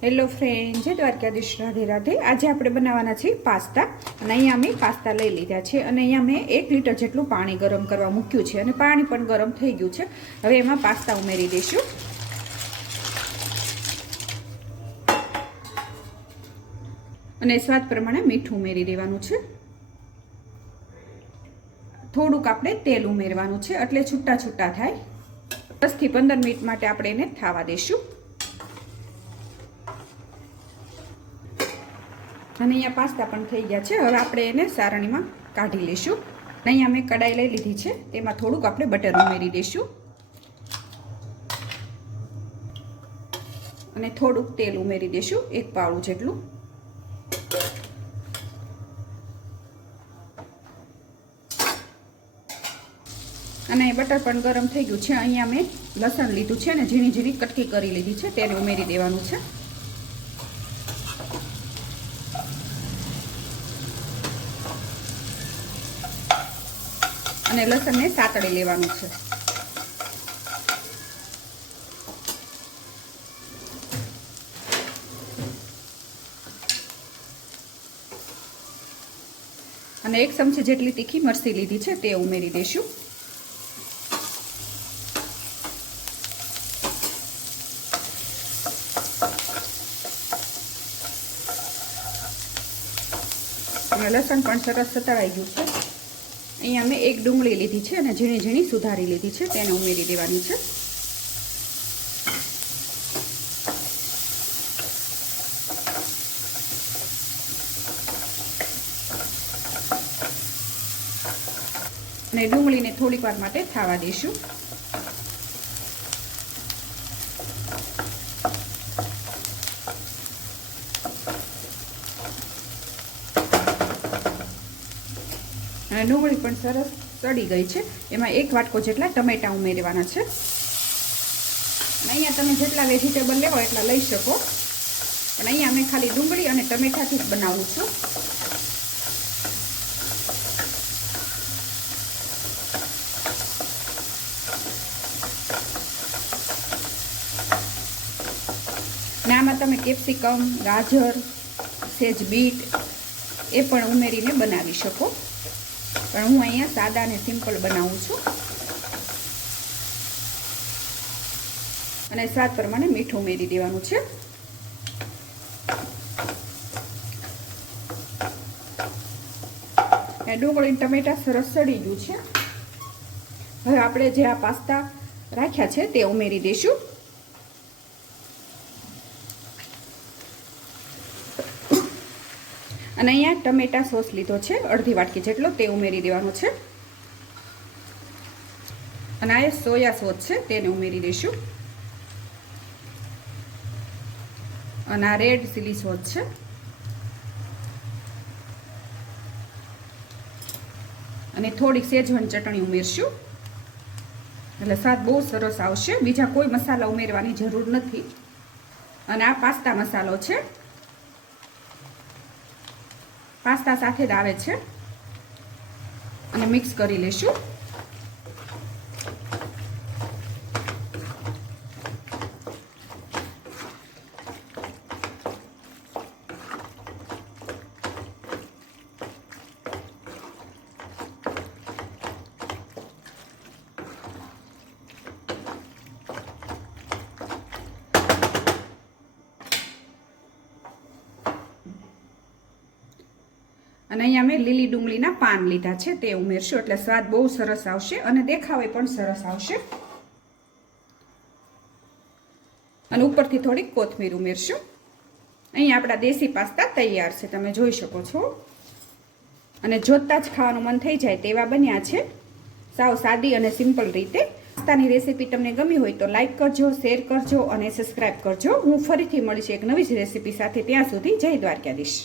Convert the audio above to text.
Hello friend, જય દ્વારકાધીશ, રાધે રાધે। આજે આપણે બનાવવાના છે પાસ્તા અને અહીંયા મેં પાસ્તા લઈ લીધા છે અને અહીંયા મેં 1 લીટર જેટલું પાણી ગરમ કરવા મૂક્યું છે અને પાણી પણ ગરમ થઈ ગયું છે। હવે એમાં પાસ્તા ઉમેરી દઈશું અને સ્વાદ પ્રમાણે મીઠું ઉમેરી દેવાનું છે। થોડુંક આપણે તેલ ઉમેરવાનું છે એટલે છૂટા છૂટા થાય। 10 થી 15 મિનિટ માટે આપણે એને થવા દઈશું અને અહીંયા પાસ્તા પણ થઈ ગયા છે। હવે આપણે એને સારણીમાં કાઢી લઈશું। અહીંયા મેં કડાઈ લઈ લીધી છે, તેમાં થોડુંક આપણે બટર ઉમેરી દઈશું અને થોડુંક તેલ ઉમેરી દઈશું, 1 પાવડું જેટલું। અને બટર પણ ગરમ થઈ ગયું છે। અહીંયા મેં લસણ લીધું છે અને ઝીણી ઝીણી કટકી કરી લીધી છે, તેને ઉમેરી દેવાનું છે અને લસણને સાતળી લેવાનું છે। અને 1 ચમચી જેટલી તીખી મરચી લીધી છે, તે ઉમેરી દઈશું અને લસણ પણ સરસ સતળાઈ ગયું છે। અહીંયા મેં 1 ડુંગળી લીધી છે અને ઝીણી ઝીણી સુધારી લીધી છે, તેને ઉમેરી દેવાની છે અને ડુંગળીને થોડીક વાર માટે થવા દઈશું। અને ડુંગળી પણ સરસ સડી ગઈ છે। એમાં 1 વાટકો જેટલા ટમેટા ઉમેરવાના છે અને અહીંયા તમે જેટલા વેજીટેબલ લેવો એટલા લઈ શકો, પણ અહીંયા અમે ખાલી ડુંગળી અને ટમેટાથી જ બનાવું છું। અને આમાં તમે કેપ્સિકમ, ગાજર, સેજ બીટ એ પણ ઉમેરીને બનાવી શકો, પણ હું અહીંયા સાદા અને સિમ્પલ બનાવું છું। અને સ્વાદ પ્રમાણે મીઠું ઉમેરી દેવાનું છે અને ડુંગળી અને ટમેટા સરસ સડી ગયું છે। હવે આપણે જે આ પાસ્તા રાખ્યા છે તે ઉમેરી દઈશું અને અહીંયા ટમેટા સોસ લીધો છે, અડધી વાટકી જેટલો, તે ઉમેરી દેવાનો છે અને આ સોયા સોસ છે, તેને ઉમેરી દઈશું અને આ રેડ ચીલી સોસ છે અને થોડીક શેજવાન ચટણી ઉમેરશું એટલે સ્વાદ બહુ સરસ આવશે। બીજા કોઈ મસાલા ઉમેરવાની જરૂર નથી અને આ પાસ્તા મસાલો છે, પાસ્તા સાથે જ આવે છે અને મિક્સ કરી લેશું। અને અહીંયા મેં લીલી ડુંગળીના પાન લીધા છે, તે ઉમેરશું એટલે સ્વાદ બહુ સરસ આવશે અને દેખાવે પણ સરસ આવશે। અને ઉપરથી થોડીક કોથમીર ઉમેરશું। અહીંયા આપણા દેશી પાસ્તા તૈયાર છે, તમે જોઈ શકો છો અને જોતા જ ખાવાનું મન થઈ જાય તેવા બન્યા છે, સાવ સાદી અને સિમ્પલ રીતે। પાસ્તાની રેસીપી તમને ગમી હોય તો લાઈક કરજો, શેર કરજો અને સબસ્ક્રાઈબ કરજો। હું ફરીથી મળીશ એક નવી જ રેસીપી સાથે, ત્યાં સુધી જય દ્વારકાધીશ।